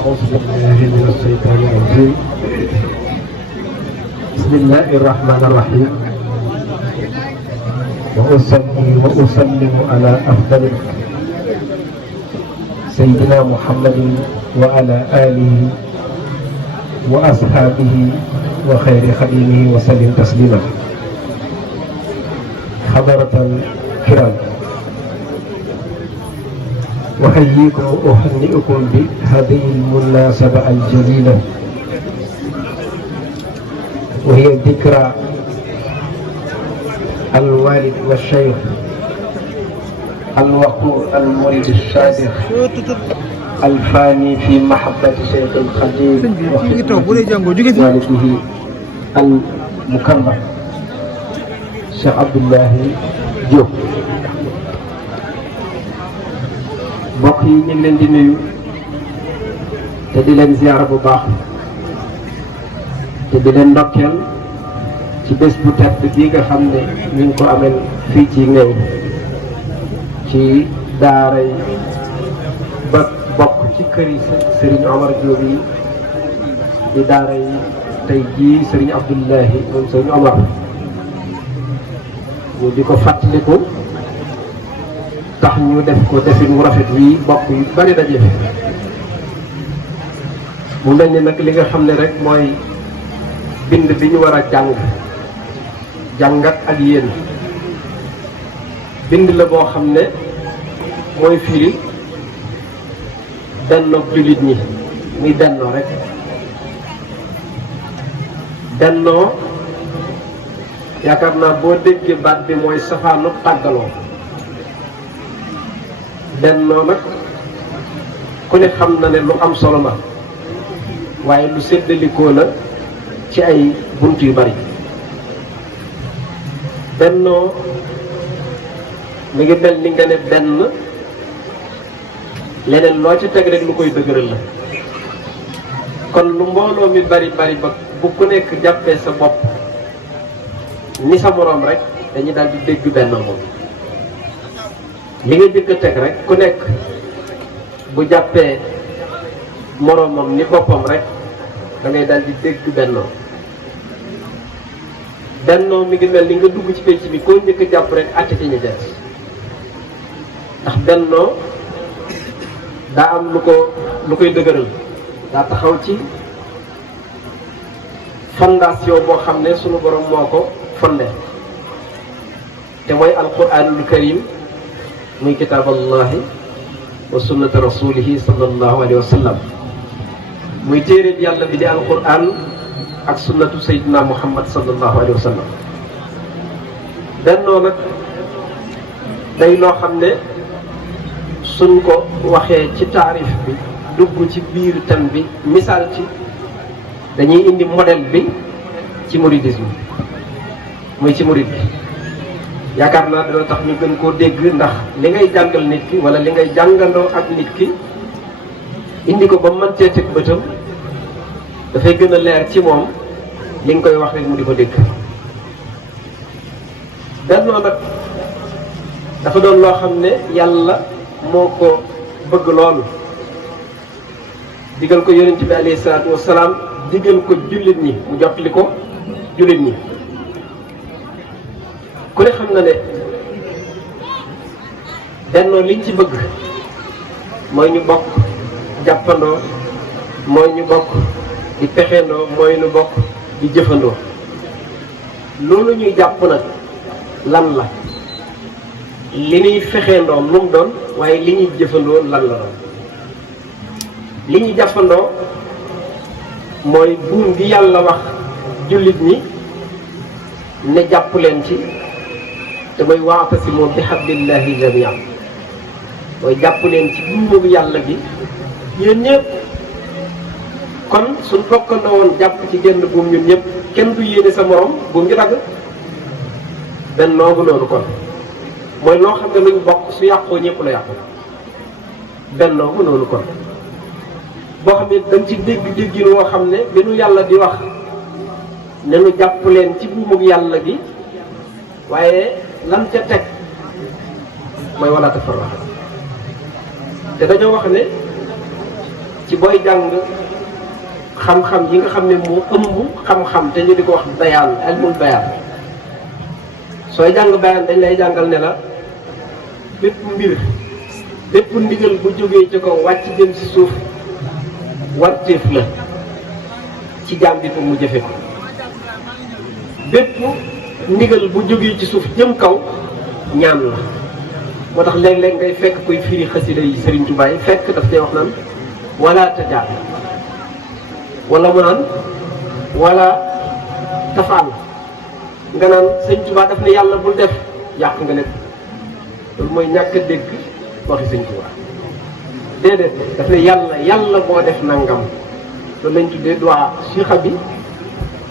أعوذ بالله من الشيطان الرجيم بسم الله الرحمن الرحيم وأصلي وأسلم على أفضل سيدنا محمد وعلى آله وأصحابه وخير خديمه وسلم تسليما حضرة الكرام أحييكم وأهنئكم بهذه المناسبة الجليلة وهي ذكرى الوالد والشيخ الوقور المريد الشادق الفاني في محبة شيخ الخليل ووالده المكرم Cheikh Abdoulahi Diop mbokk yi ñu ngi leen di nuyu te di leen ziyaara bu baax te di leen ndokkeel ci bés bu tedd bii nga xam ne ñu ngi ko amee fii ci Ngéwul ci daaray ba bokk ci kër yi Serigne Omar Diop yi di daaray tey jii Serigne Abdoulahi moom Serigne Omar ñu di ko fàttaliku tax ñu def ko defin mu rafet wii bokk yu bari daje fi mu mel ni nag li nga xam ne rek mooy bind bi ñu war a jàngat ak yéen bind la boo xam ne mooy firi bennoog jullit ñi muy bennoo rek bennoo yaakaar naa boo déggee baat bi mooy safaanu tàggaloo bennoo nag ku ne xam na ne lu am solo la waaye lu séddalikoo la ci ay bunt yu bari bennoo mi ngi mel ni nga ne benn leneen loo ci teg rek lu koy dëgëral la kon lu mbooloo mi bari bari ba bu ku nekk jàppee sa bopp ni sa moroom rek dañuy daal di dégg benn moom li nga jëkk a teg rek ku nekk bu jàppee moroomam ni boppam rek da ngay daal di dégg bennoo bennoo mi ngi mel ni nga dugg ci pénc bi koo njëkk a jàpp rek àtte ci ñu des ndax bennoo daa am lu koy dëgëral daa taxaw ci fondation boo xam ne sunu borom moo ko fonde te mooy alquranul karim muy kitaaballahi wa sunnata rasulihi sallallahu alayhi wa sallam muy téere bi yàlla bi di alquran ak sunnatu sayyidina muhammad sallallahu alayhi wa sallam bennoo nag day loo xam ne suñ ko waxee ci taarif bi dugg ci biir thème bi misaal ci dañuy indi modèle bi ci mouridisme muy ci murid bi yaakaar naa dana tax ñu gën koo dégg ndax li ngay jàngal nit ki wala li ngay jàngandoo ak nit ki indi ko ba mën cee teg bëtam dafay gën a leer ci moom li nga koy wax rek mu di ko dégg bennoo nag dafa doon loo xam ne yàlla moo ko bëgg loolu digal ko yonent bi alayhi salaatu wasalaam digal ko jullit ñi mu jottali ko jullit ñi ku ne xam na ne bennoo liñ ci bëgg mooy ñu bokk jàppandoo mooy ñu bokk di pexeendoo mooy ñu bokk di jëfandoo loolu ñuy jàpp nag lan la li ñuy fexeendoo lu mu doon waaye li ñuy jëfandoo lan la doon li ñuy jàppandoo mooy buum gi yàlla wax jullit ñi ne jàpp leen ci te mooy wa'tasimu bi hablillahi jami'an mooy jàpp leen ci buumu yàlla gi yéen ñëpp kon suñ bokkandoo woon jàpp ci genn buum ñun ñëpp kenn du yéene sa morom buum ngi dagg benn noogu noonu kon mooy loo xam ne luñ bokk su yàqoo ñëpp la yàqu benn noogu noonu kon boo xam ne dañ ci dégg woo xam ne bi nu yàlla di wax ne nu jàpp leen ci buumug yàlla gi waaye lan ca teg mooy wala tafarraqa te dañoo wax ne ci booy jàng xam-xam yi nga xam ne moo ëmb xam-xam te ñu di ko wax bayaan ilmul bayaan sooy jàng bayaan dañ lay jàngal ne la bépp mbir bépp ndigal bu jógee ci kaw wàcc jëm si suuf warteef la ci jaam bi pour mu jëfe ko bépp ndigal bu jógee ci suuf jëm kaw ñaan la moo tax léeg-léeg ngay fekk kuy firi xasida yi Serigne Touba yi fekk daf day wax naan wala tajaal wala mu naan wala tafaal nga naan Serigne Touba daf ne yàlla bul def yàq nga lépp loolu mooy ñàkk a dégg waxi Serigne Touba déedéet daf ne yàlla moo def nangam loolu lañ tuddee doa sixa bi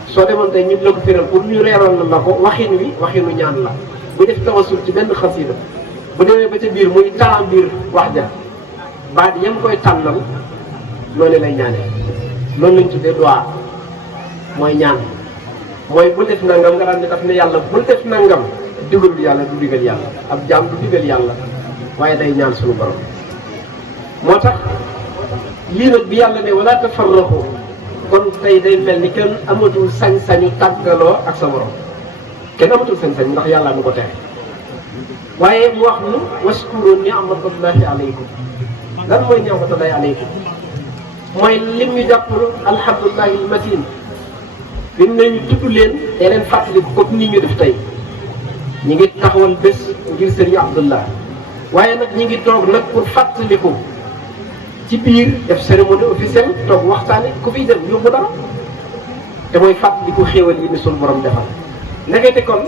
soo demoon tey ñu la ko firal pour ñu reeral la ko waxin wi waxinu ñaan la bu def tawasul ci benn xasida bu demee ba ca biir muy taa biir wax ja baat yam koy tànnal noonu lay ñaanee loolu lañ tuddee doa mooy ñaan mooy bul def nangam nga daan ne daf ne yàlla bul def nangam digalul yàlla du digal yàlla ab jaam du digal yàlla waaye day ñaan suñu borom moo tax lii nag bi yàlla ne wala tafarraqu kon tey day mel ni kenn amatul sañ-sañu tàggaloo ak sa morom kenn amatul sañ-sañ ndax yàlla nu ko tere waaye mu wax nu waskuru ni'matallahi alaykum lan mooy ni'matallahi alaykum mooy lim ñu jàpp alhamdulillahi almatin bi mu ne ñu tudd leen te leen fàttaliku comme ni ñu def tey ñi ngi taxawal bés ngir sëriñ Abdullah waaye nag ñi ngi toog nag pour fàttaliku ci biir def cérémonie officielle toog waxtaane ku fiy dem yóbbu dara te mooy fàttaliku xéewal yi ni suñu borom defal nekkete kon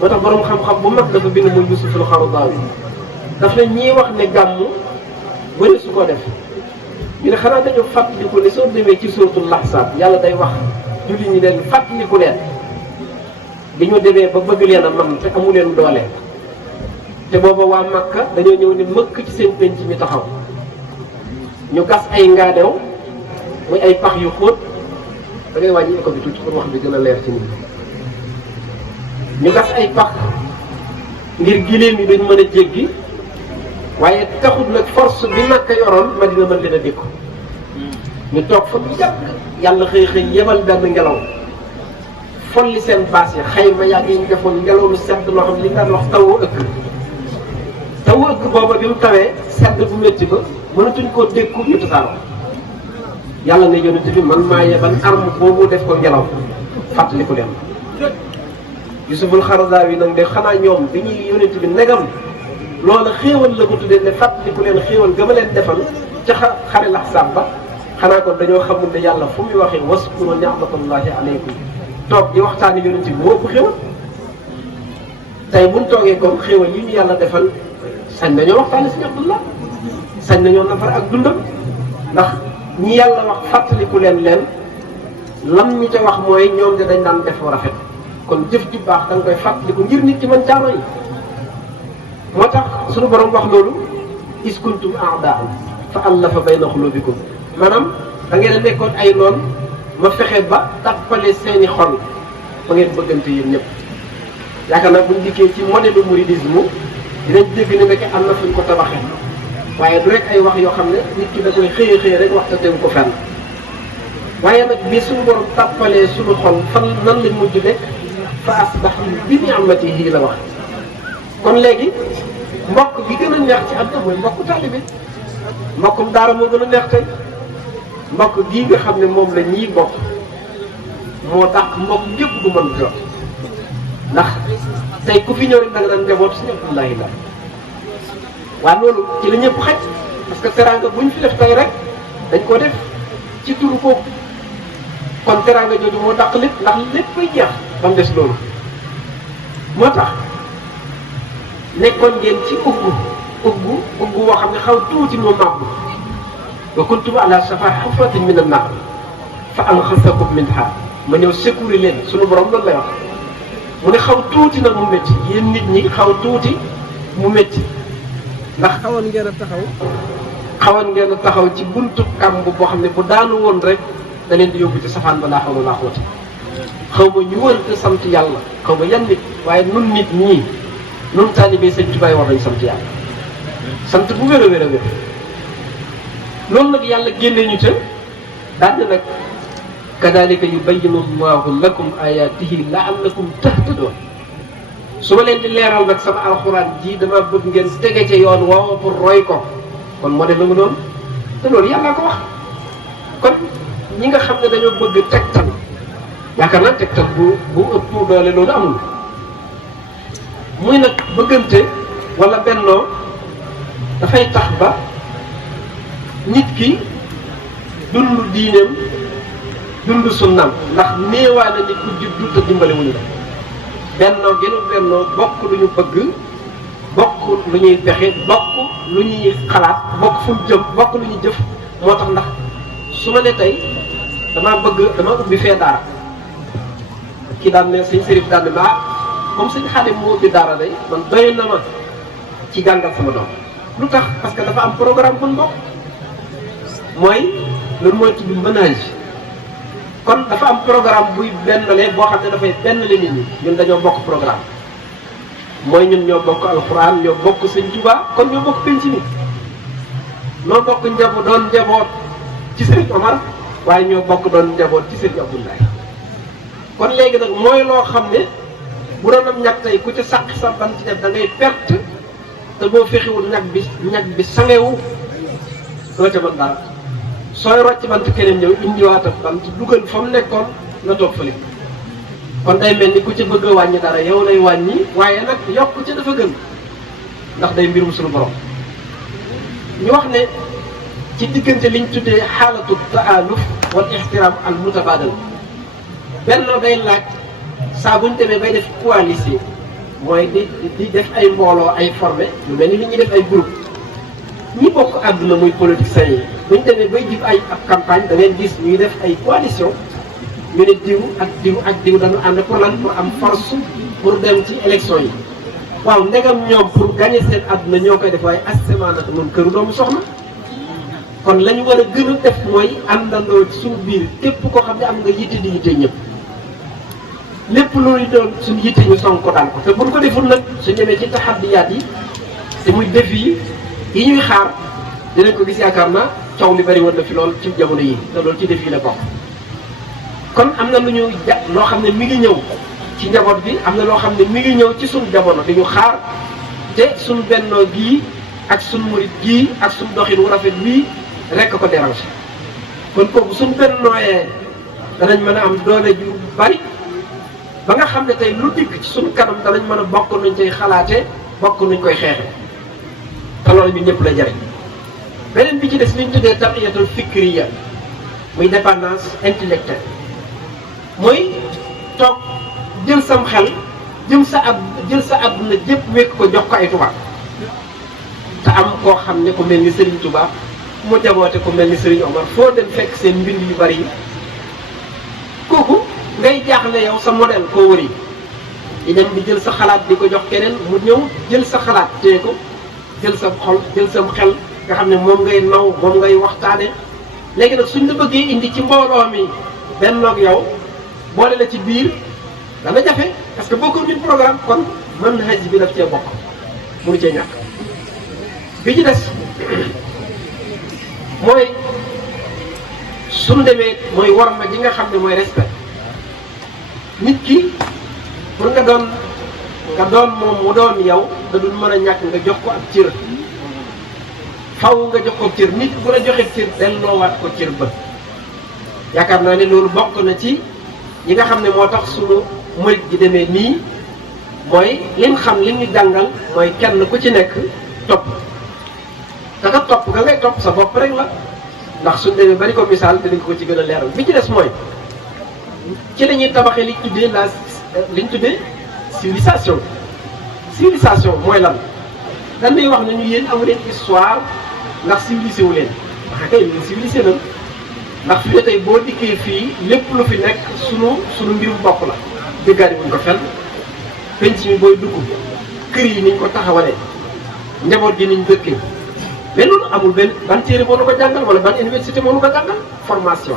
moo tax borom xam-xam bu mag dafa bind muy Yusuful Xaradawi daf ne ñii wax ne gàmmu bëri su ko def ñu ne xanaa dañoo fàttaliku ne soo demee ci suuratul Ahzaab yàlla day wax julli ñi leen fàttaliku leen bi ñu demee ba bëgg leen a man te amu leen doole te booba waa Makka dañoo ñëw ne mëkk ci seen penc mi taxaw ñu gas ay ngaadew muy ay pax yu xóot da ngay wàññi éco bi tuuti pour wax bi gën a leer ci nit ñu gas ay pax ngir giléem yi duñ mën a jéggi waaye taxut nag force bi Makka yoroon Madina mën leen a dékku ñu toog fa bu yàgg yàlla xëy xëy yebal benn ngelaw folli seen baas yi xayma yàgg yi ñu defoon ngelaw lu sedd loo xam li nga daan wax tawu ëkk booba bi mu tawee sedd bu métti ba mënatuñ koo dékku ñu tasaaroo yàlla ne yonent bi man maa yebal arme boobu def ko ngelaw fàttaliku leen Yusuful Xaradawi nag de xanaa ñoom bi ñuy yonent bi negam loola xéewal la ko tuddee ne fàttaliku leen xéewal ga ma leen defal ca xare Ahzaab ba xanaa kon dañoo xamul ne yàlla fu muy waxee waskuru ni'matallahi alaykum toog di waxtaani yonent bi moo ëpp xéewal tey buñ toogee comme xéewal yi ñu yàlla defal sañ nañoo waxtaani si Abdullah sañ nañoo nafar ak dundam ndax ñi yàlla wax fàttaliku leen lam ñu ca wax mooy ñoom de dañ daan def rafet kon jëf ju baax da nga koy fàttaliku ngir nit ki mën caano yi moo tax suñu borom wax loolu is kuntum a'daan fa allafa bayna xulubikum maanaam da ngeen a nekkoon ay noon ma fexe ba tàppale seeni xol ba ngeen bëggante yéen ñëpp yaakaar naa buñ dikkee ci modèle mouridisme dinañ dégg ne nekk am na fuñ ko tabaxee waaye du rek ay wax yoo xam ne nit ki da koy xëy rek wax te tegu ko fenn waaye nag bi suñu borom tàppalee suñu xol fan nan lañ mujj nekk fa asbaxtum bi ni'matihi la wax kon léegi mbokk gi gën a neex ci àdduna mooy mbokku taalibe mbokkum daara moo gën a neex tey mbokk gii nga xam ne moom la ñii bokk moo tax mbokk yëpp du mën jot ndax tey ku fi ñëw rek da nga daan njaboot si Abdullahi la waaye loolu ci la ñëpp xaj parce que teraanga buñ fi def tey rek dañ ko def ci turu kooku kon teraanga jooju moo dàq lépp ndax lépp koy jeex ba mu des loolu moo tax nekkoon ngeen ci uggu woo xam ne xaw tuuti moo màgg wa kuntum ala safa hufratin min an-nar fa anqadhakum minha ma ñëw sécurité leen suñu borom loolu lay wax mu ne xaw tuuti nag mu métti yéen nit ñi xaw tuuti mu métti ndax xawoon ngeen a taxaw ci buntu kàmb boo xam ne bu daanu woon rek da leen di yóbbu ci safaan ba laa xawla wala quwwata xaw ma ñu wër te sant yàlla xaw ma yan nit waaye nun nit ñii nun taalibee Sëñ Tuubaa war nañ sant yàlla sant bu wér a wér a wér loolu nag yàlla génnee ñu ca daal di nag kadalika yubayyinu llahu lakum ayatihi la'allakum tahtadun su ma leen di leeral nag sama alxuraan ji dama bëgg ngeen tege ca yoon woowa pour roy ko kon modèle la mu doon te loolu yàllaa ko wax kon ñi nga xam ne dañoo bëgg tegtal yaakaar naa tegtal bu ëpp doole loolu amul muy nag bëggante wala bennoo dafay tax ba nit ki dund diineem dund sunnaam ndax néewaane nit ku juddu te dimbale wuñu la bennoo gënu bennoo bokk lu ñu bëgg bokk lu ñuy pexe bokk lu ñuy xalaat bokk fu ñu jëm bokk lu ñuy jëf moo tax ndax su ma ne tey dama ubbi fee daara kii daan ne sëñ Sërif daan ne ma comme sëñ Xaadim moo ubbi daara day man doy na ma ci jàngal sama doom lu tax parce que dafa am programme bu ñu bokk mooy loolu mooy tudd manhaj kon dafa am programme buy bennale boo xam ne dafay bennale nit ñi ñun dañoo bokk programme mooy ñun ñoo bokk alxuraan ñoo bokk sëñ Tuubaa kon ñoo bokk penc mi ñoo bokk doon njaboot ci sëriñ Omar waaye ñoo bokk doon njaboot ci sëriñ Abdoulaye kon léegi nag mooy loo xam ne bu doon am ñag tey ku ci sàq sa bant def da ngay perte te boo fexewul ñag bi sangewu doo ca mën dara sooy rocc bant keneen ñëw indiwaat ak bant dugal fa mu nekkoon nga toog fële kon day mel ni ku ci bëgg a wàññi dara yow lay wàññi waaye nag yokk ci dafa gën ndax day mbirum suñu borom ñu wax ne ci diggante liñ tuddee xaalatu taaluf wal ixtiraam al mutabadal bennoo day laaj saa buñ demee bay def coalition mooy di def ay mbooloo ay formé lu mel ni li ñuy def ay groupe ñi bokk àdduna muy politiciens yi buñ demee bay jib ay ab campagne da ngeen gis ñuy def ay coalition ñu ne diw ak diw dañu ànd pour lan pour am force pour dem ci élection yi waaw ndegam ñoom pour gagner seen àdduna ñoo koy def waaye astement nag noonu këru doomu soxna kon la ñu war a gën a def mooy àndandoo ci suñu biir képp koo xam ne am nga yitte di yitte ñëpp lépp loolu doon suñu yitte ñu song ko daan ko te buñ ko deful nag su demee ci taxaddiyaat yi te muy défi yi ñuy xaar dinañ ko gis yaakaar naa coow li bari woon na fi lool ci jamono yi te loolu ci défi la bokk kon am na lu ñu loo xam ne mi ngi ñëw ci njaboot bi am na loo xam ne mi ngi ñëw ci suñu jamono di ñu xaar te suñu bennoo gii ak suñu murit gii ak suñu doxin wu rafet wii rekk ko déranger kon kooku suñu bennooyee danañ mën a am doole ju bari ba nga xam ne tey lu dikk ci suñu kanam danañ mën a bokk nuñ koy xalaatee bokk nuñ koy xeexe te loolu ñun ñëpp la jariñ beneen bi ci des li ñu tuddee taqiyatul fikriya muy dépendance intellectuelle mooy toog jël sam xel jël sa àdduna jëpp wékk ko jox ko ay tubaab te am koo xam ne ku mel ni Serigne Touba mu jaboote ku mel ni Serigne Omar foo dem fekk seen mbind yu bari yi kooku ngay jaaxle yow sa modèle koo wëri di dem di jël sa xalaat di ko jox keneen mu ñëw jël sa xalaat téye ko jël sa xol jël sam xel nga xam ne moom ngay naw moom ngay waxtaane léegi nag suñ la bëggee indi ci mbooloo mi bennoog yow boole la ci biir dana jafe parce que bokkul ñun programme kon manhaj bi daf cee bokk mënu cee ñàkk bi ci des mooy suñ demee mooy worma ji nga xam ne mooy respect nit ki pour nga doon moom mu doon yow da dul mën a ñàkk nga jox ko ab cër faw nga jox ko cër nit bu la joxe cër delloowaat ko cër ba yaakaar naa ne loolu bokk na ci yi nga xam ne moo tax sunu murit gi demee nii mooy lim xam li ñu jàngal mooy kenn ku ci nekk topp te ka topp nga ngay topp sa bopp rek la ndax suñ demee bari ko misaal dinañ ko ci gën a leeral bi ci des mooy ci la ñuy tabaxee liñ tuddee liñ tuddee civilisation mooy lan dañ lay wax ne ñu yéen amu leen histoire ndax civilisé wu leen waxa kay ñu civilisé nañ ndax fi ne tey boo dikkee fii lépp lu fi nekk sunu mbirum bopp la déggaani buñ ko fenn penc mi booy dugg kër yi niñ ko taxawalee njaboot gi niñ dëkkee mais loolu amul ban téere moo nu ko jàngal wala ban université moo nu ko jàngal formation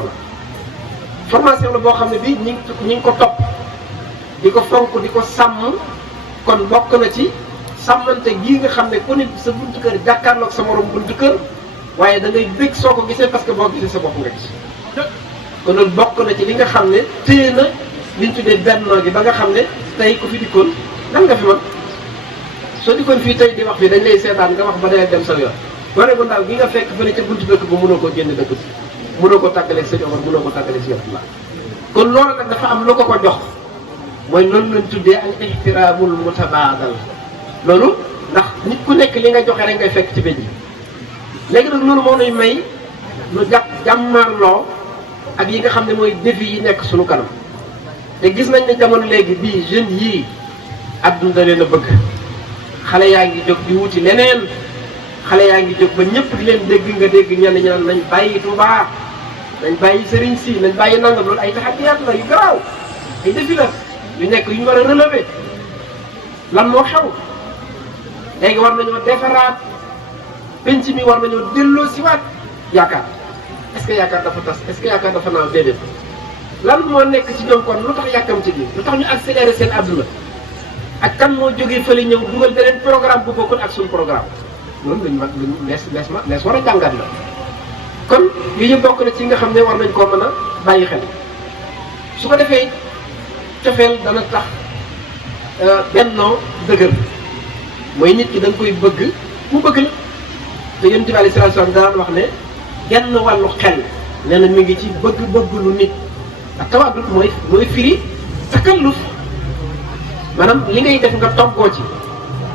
la boo xam ne bii ñi ngi ko topp di ko fonk di ko sàmm kon bokk na ci sàmmante gii nga xam ne ku ne sa buntu kër jàkkaarloog sa morom buntu kër waaye da ngay bég soo ko gisee parce que boo gisee sa bopp nga gis kon loolu bokk na ci li nga xam ne téye na liñ tuddee bennoo gi ba nga xam ne tey ku fi dikkoon lan nga fi mën soo dikkoon fii tey di wax fii dañ lay seetaan nga wax ba day dem sa yoon gone bu ndaw gi nga fekk fële ca buntu dëkk ba mënoo koo génn dëkk bi mënoo ko tàggaleeg sëñ Omar mënoo ko tàggaleeg si yàlla kon loolu nag dafa am lu ko ko jox mooy noonu lañ tuddee al ihtiramul mutabaadal loolu ndax nit ku nekk li nga joxe rek ngay fekk ci bëj yi léegi nag loolu moo nuy may lu jàmmarloo ak yi nga xam ne mooy défi yi nekk suñu kanam te gis nañ ne jamono léegi bii jeunes yii adduna da leen a bëgg xale yaa ngi jóg di wuti leneen xale yaa ngi jóg ba ñëpp di leen dégg nga dégg ñenn ñi naan nañ bàyyi Tuubaa nañ bàyyi sëriñ si nañ bàyyi nangam loolu ay taxadiyaat la yu garaaw ay défi la yu nekk yu ñu war a relever lan moo xew léegi war nañoo defaraat penc mi war nañoo delloo siwaat yaakaar est-ce que yaakaar dafa tas est-ce que yaakaar dafa naaw déedéet lan moo nekk ci ñoom kon lu tax yàkkamti gi lu tax ñu accéléré seen adduna ak kan moo jógee fële ñëw dugal beneen programme bu bokkul ak suñu programme loolu luñ mag luñ lees war a jàngat la kon yu ñu bokk na ci nga xam ne war nañ koo mën a bàyyi xel su ko defee cofeel dana tax bennoo dëgër mooy nit ki da nga koy bëgg mu bëgg la te Yonent bi alayhi salaatu wa salaam daan wax ne genn wàllu xel nee na mi ngi ci bëgg-bëgg lu nit ak tawaadul mooy firi takalluf maanaam li ngay def nga toggoo ci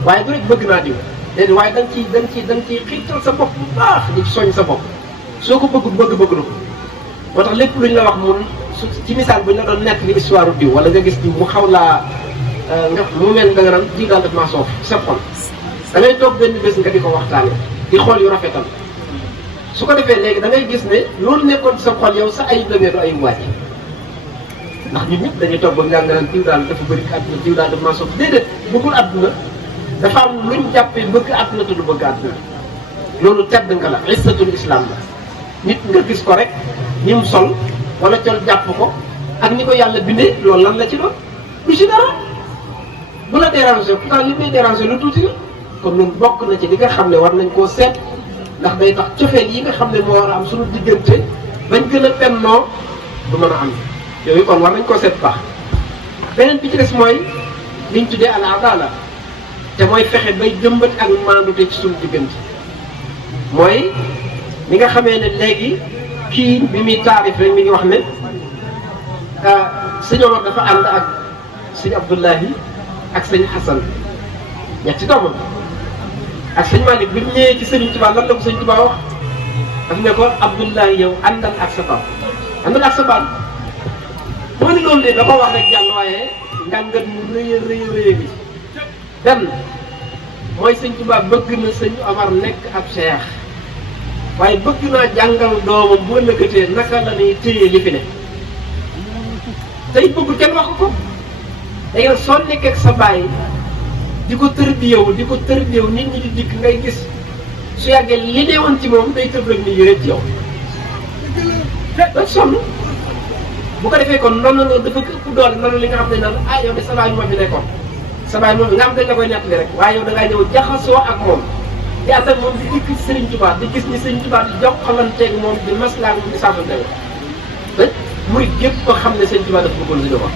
waaye du rek bëgg naa diw déedéet waaye da nga ciy xiirtal sa bopp bu baax di ci soñ sa bopp soo ko bëgg na ko moo tax lépp luñ la wax mun su ci misaal buñ la doon nekk li histoire diw wala nga gis diw mu xaw laa nga mu mel da nga naan diw daal daf maa soof sa xol da ngay toog benn bés nga di ko waxtaane di xool yu rafetal su ko defee léegi da ngay gis ne loolu nekkoon sa xol yow sa ayib la meetu ayib wàcc ndax ñun ñëpp dañuy toog ba nga naan diw daal dafa bëri àdduna diw daal daf maa soof déedéet bëggul àdduna dafa am luñ jàppee bëgg àdduna te du bëgg àdduna loolu tedd nga la issatul islam la nit nga gis ko rek ni mu sol wala col jàpp ko ak ni ko yàlla bindee loolu lan la ci doon lu ci dara bu la déranger pourtant li may déranger lu tuuti la kon ñun bokk na ci li nga xam ne war nañ koo seet ndax day tax cofeel yi nga xam ne moo war a am suñu diggante bañ gën a bennoo du mën a am yooyu kon war nañ koo seet baax beneen bi ci des mooy liñ tuddee al adala te mooy fexe bay jëmbat ak maandute ci suñu diggante mooy mi nga xamee ne léegi kii bi muy taarif rek mi ngi wax ne sëñ Omar dafa ànd ak sëñ Abdullahi ak sëñ Xasan ñetti doomam ak sëñ Malick bi mu ñëwee ci sëriñ Tuubaa lan la ko sëñ Tuubaa wax daf ne ko Abdullahi yow àndal ak sa baam àndal ak sa baam moo ni loolu de da ko wax rek jàll waaye njàngat mu rëy a rëy bi benn mooy sëñ Tuubaa bëgg na sëñ Omar nekk ab seex waaye bëgg naa jàngal doomam bu ëllëgatee naka la ñuy téye li fi ne tey bëggul kenn wax ko léegi nag soo nekkee ak sa baay di ko tërbiyewu nit ñi di dikk ngay gis su yàggee li ne woon ci moom day tëb rek ni yére ci yow da sonn bu ko defee kon noonu la dafa ëpp doole noonu li nga xam ne naan ah yow de sa baay moo fi nekkoon sa baay moom nga xam dañ la koy nettali rek waaye yow da ngaa ñëw jaxasoo ak moom di ànd ak moom di dikk Sëriñ Tuubaa di gis ni Sëriñ Tuubaa di jokkalanteeg moom di maslaa di saafonte te muy gépp ko xam ne Sëriñ Tuubaa dafa bëggoon li ñu wax